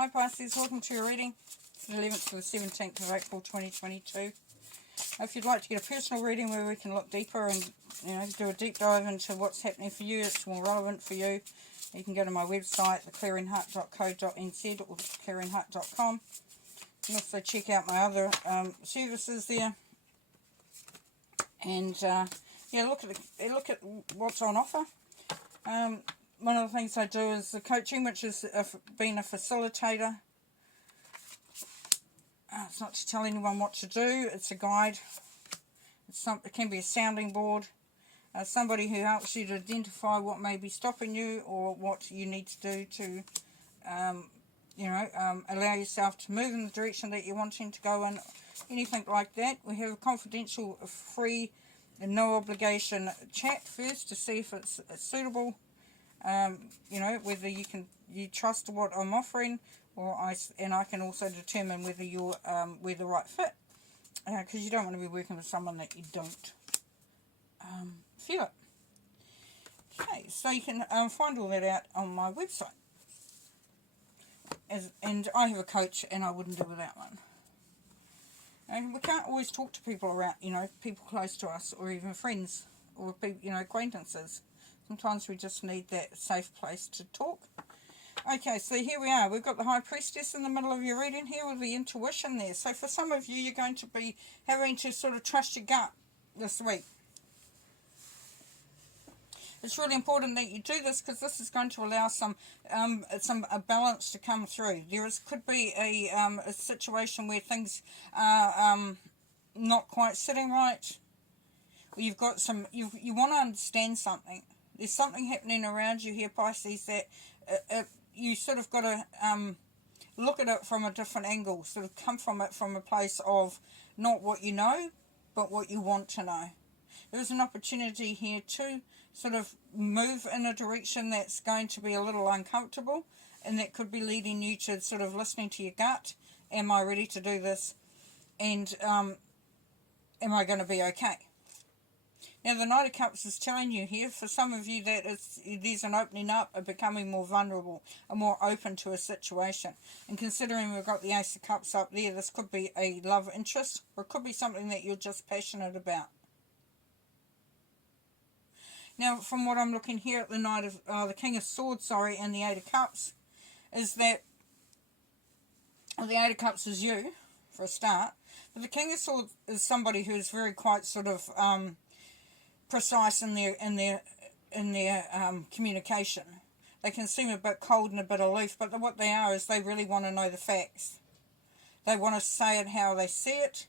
Hi Pisces, welcome to your reading for the 11th to the 17th of April 2022. If you'd like to get a personal reading where we can look deeper and do a deep dive into what's happening for you, it's more relevant for you, you can go to my website, theclearingheart.co.nz or theclearingheart.com. You can also check out my other services there, and look at what's on offer. One of the things I do is the coaching, which is being a facilitator. It's not to tell anyone what to do. It's a guide. It can be a sounding board. Somebody who helps you to identify what may be stopping you or what you need to do to, allow yourself to move in the direction that you're wanting to go in. Anything like that. We have a confidential, free, and no obligation chat first to see if it's suitable. Whether you trust what I'm offering, I can also determine whether we're the right fit, because you don't want to be working with someone that you don't feel it. Okay, so you can find all that out on my website. And I have a coach, and I wouldn't do without one. And we can't always talk to people around, people close to us, or even friends, or people, acquaintances. Sometimes we just need that safe place to talk. Okay, so here we are. We've got the High Priestess in the middle of your reading here with the intuition there. So for some of you, you're going to be having to sort of trust your gut this week. It's really important that you do this, because this is going to allow some balance to come through. Could be a situation where things are not quite sitting right. You've got you want to understand something. There's something happening around you here, Pisces, that you sort of got to look at it from a different angle, sort of come from it from a place of not what you know, but what you want to know. There's an opportunity here to sort of move in a direction that's going to be a little uncomfortable, and that could be leading you to sort of listening to your gut. Am I ready to do this? And am I going to be okay? Now, the Knight of Cups is telling you here, for some of you, that there's an opening up, a becoming more vulnerable, and more open to a situation. And considering we've got the Ace of Cups up there, this could be a love interest, or it could be something that you're just passionate about. Now, from what I'm looking here at the King of Swords, and the Eight of Cups, is that the Eight of Cups is you, for a start. But the King of Swords is somebody who is very quite sort of precise in their communication. They can seem a bit cold and a bit aloof, but what they are is they really want to know the facts. They want to say it how they see it,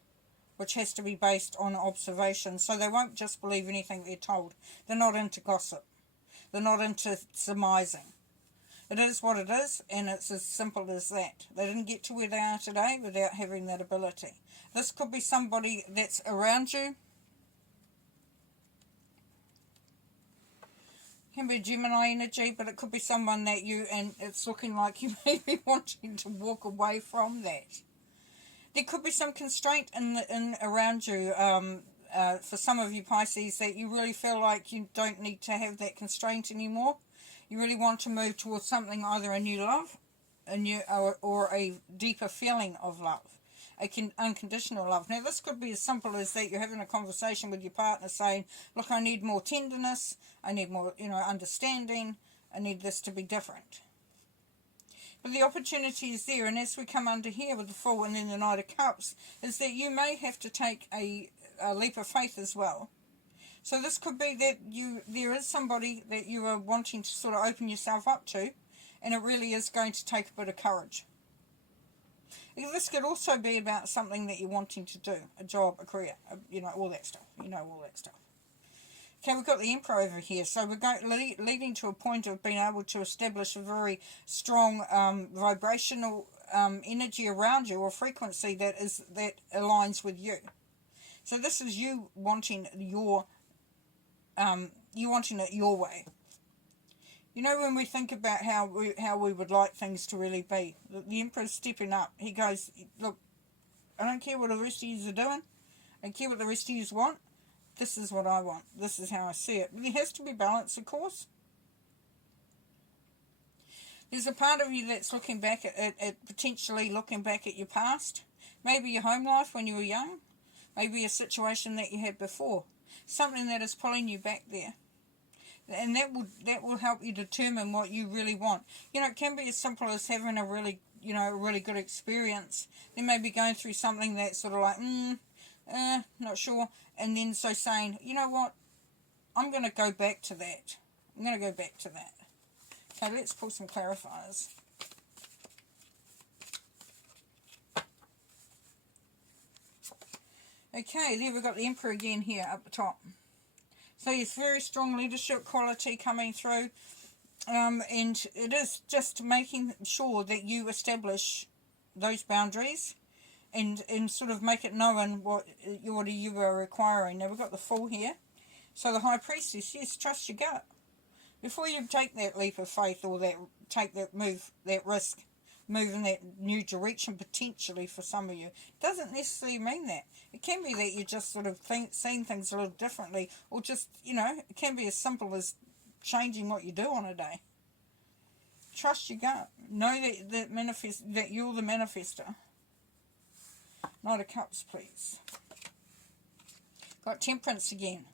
which has to be based on observation. So they won't just believe anything they're told. They're not into gossip. They're not into surmising. It is what it is, and it's as simple as that. They didn't get to where they are today without having that ability. This could be somebody that's around you. Can be Gemini energy, but it could be someone that and it's looking like you may be wanting to walk away from that. There could be some constraint in around you. For some of you Pisces, that you really feel like you don't need to have that constraint anymore. You really want to move towards something, either a new love, or a deeper feeling of love. Unconditional love. Now, this could be as simple as that you're having a conversation with your partner saying, look, I need more tenderness, I need more, understanding, I need this to be different. But the opportunity is there, and as we come under here with the Fool and then the Knight of Cups, is that you may have to take a leap of faith as well. So this could be that there is somebody that you are wanting to sort of open yourself up to, and it really is going to take a bit of courage. This could also be about something that you're wanting to do, a job, a career, all that stuff. All that stuff. Okay, we've got the Emperor over here, so we're leading to a point of being able to establish a very strong vibrational energy around you, or frequency that aligns with you. So this is you wanting it your way. When we think about how we would like things to really be, the Emperor's stepping up. He goes, look, I don't care what the rest of you are doing. I don't care what the rest of you want. This is what I want. This is how I see it. But there has to be balance, of course. There's a part of you that's looking back at potentially looking back at your past. Maybe your home life when you were young. Maybe a situation that you had before. Something that is pulling you back there. And that will help you determine what you really want. You know, it can be as simple as having a really, a really good experience. Then maybe going through something that's sort of like, not sure. And then so saying, you know what, I'm going to go back to that. I'm going to go back to that. Okay, let's pull some clarifiers. Okay, there we've got the Emperor again here up the top. So it's very strong leadership quality coming through. And it is just making sure that you establish those boundaries and sort of make it known what you are requiring. Now we've got the Fool here. So the High Priestess, yes, trust your gut. Before you take that leap of faith or take that move, that risk, move in that new direction potentially for some of you, doesn't necessarily mean that. It can be that you just sort of seeing things a little differently, or just, it can be as simple as changing what you do on a day. Trust your gut. Know that you're the manifester. Knight of Cups, please. Got Temperance again.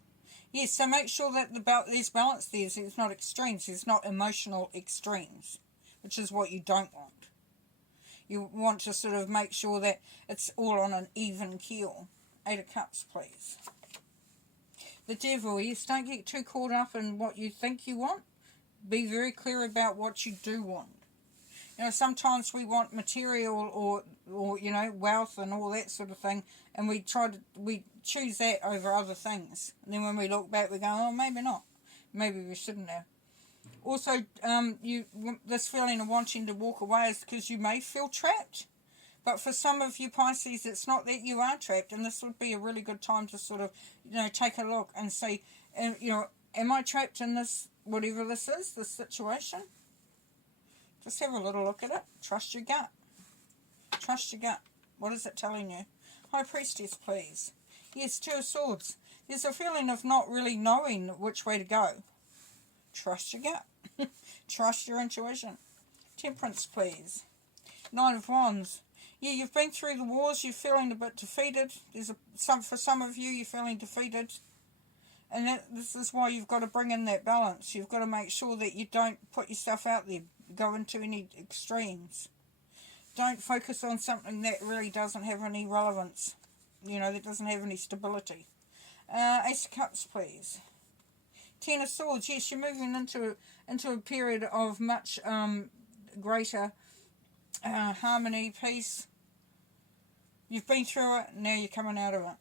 Yes, so make sure that there's balance there. It's not extremes. It's not emotional extremes, which is what you don't want. You want to sort of make sure that it's all on an even keel. 8 of Cups, please. The Devil, yes, don't get too caught up in what you think you want. Be very clear about what you do want. Sometimes we want material or wealth and all that sort of thing, and we choose that over other things. And then when we look back, we go, oh, maybe not. Maybe we shouldn't have. Also, this feeling of wanting to walk away is because you may feel trapped. But for some of you Pisces, it's not that you are trapped, and this would be a really good time to sort of, take a look and say, am I trapped in this, whatever this is, this situation? Just have a little look at it. Trust your gut. Trust your gut. What is it telling you? High Priestess, please. Yes, 2 of Swords. There's a feeling of not really knowing which way to go. Trust your gut. Trust your intuition. Temperance, please. 9 of Wands. Yeah, you've been through the wars. You're feeling a bit defeated. For some of you, you're feeling defeated. And this is why you've got to bring in that balance. You've got to make sure that you don't put yourself out there, go into any extremes. Don't focus on something that really doesn't have any relevance. That doesn't have any stability. Ace of Cups, please. 10 of Swords. Yes, you're moving into a period of much greater harmony, peace. You've been through it, now you're coming out of it.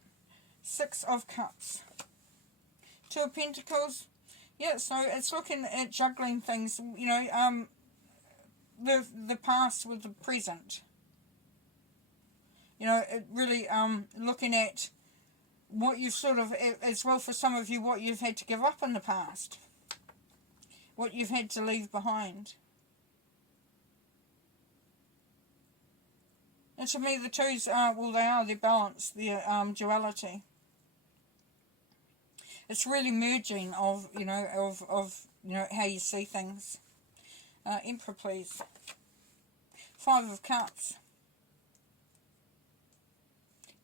6 of Cups. 2 of Pentacles. Yeah, so it's looking at juggling things, the past with the present. It really looking at what you've sort of, as well for some of you, what you've had to give up in the past. What you've had to leave behind. And to me, the twos are, they're balance, they're duality. It's really merging of how you see things. Emperor, please. 5 of Cups.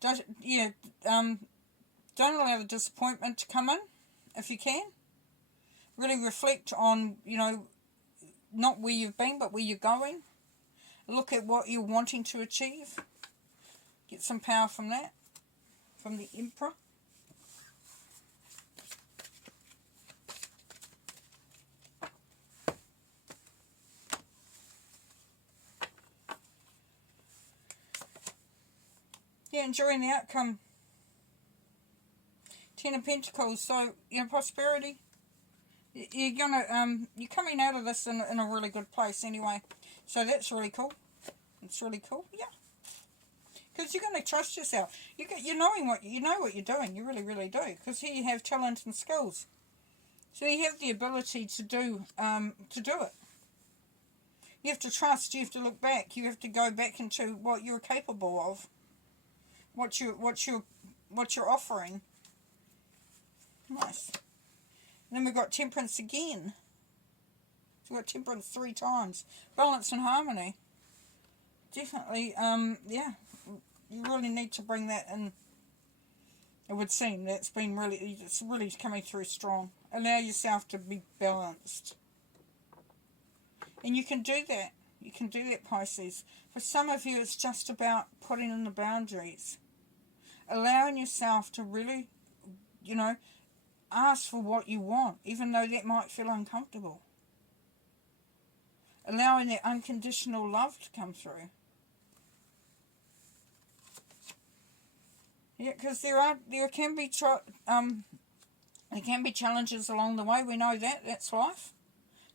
Don't allow the disappointment to come in, if you can. Really reflect on, not where you've been, but where you're going. Look at what you're wanting to achieve. Get some power from that, from the Emperor. Yeah, enjoying the outcome. 10 of Pentacles. So, prosperity. You're coming out of this in a really good place anyway. So that's really cool. It's really cool. Yeah. Because you're going to trust yourself. You know what you're doing. You really, really do. Because here you have talent and skills. So you have the ability to do it. You have to trust. You have to look back. You have to go back into what you're capable of. What you're offering. Nice. And then we've got Temperance again. You've got temperance 3 times. Balance and harmony. Definitely, yeah, you really need to bring that in. It would seem it's really coming through strong. Allow yourself to be balanced. And you can do that. You can do that, Pisces. For some of you, it's just about putting in the boundaries. Allowing yourself to really, you know, ask for what you want, even though that might feel uncomfortable. Allowing that unconditional love to come through. Yeah, because there can be challenges along the way. We know that. That's life.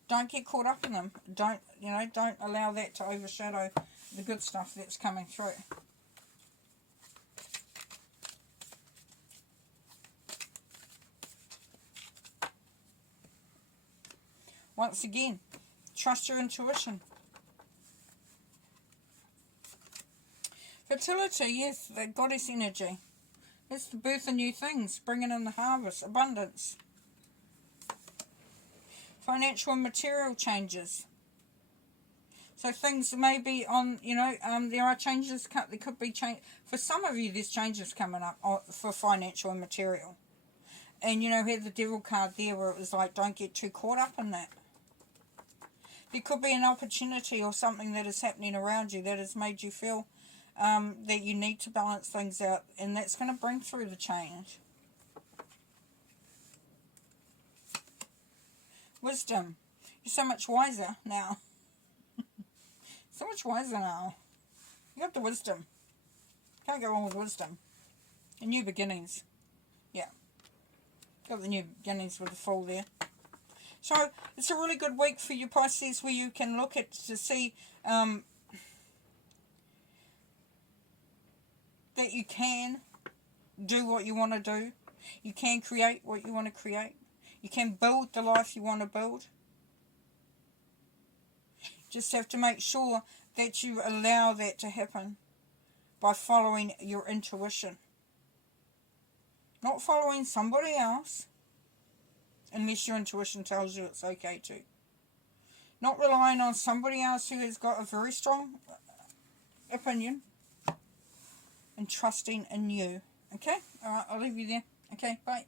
Don't get caught up in them. Don't allow that to overshadow the good stuff that's coming through. Once again, trust your intuition. Fertility, yes, the goddess energy. It's the birth of new things, bringing in the harvest, abundance. Financial and material changes. So things may be on, there are changes, there could be change. For some of you, there's changes coming up for financial and material. And, we had the Devil card there where it was like, don't get too caught up in that. There could be an opportunity or something that is happening around you that has made you feel that you need to balance things out, and that's going to bring through the change. Wisdom. You're so much wiser now. So much wiser now. You got the wisdom. Can't go wrong with wisdom. The new beginnings. Yeah. Got the new beginnings with the Fool there. So it's a really good week for you, Pisces, where you can look at to see that you can do what you want to do. You can create what you want to create. You can build the life you want to build. Just have to make sure that you allow that to happen by following your intuition. Not following somebody else, unless your intuition tells you it's okay to. Not relying on somebody else who has got a very strong opinion, and trusting in you. Okay? Alright, I'll leave you there. Okay, bye.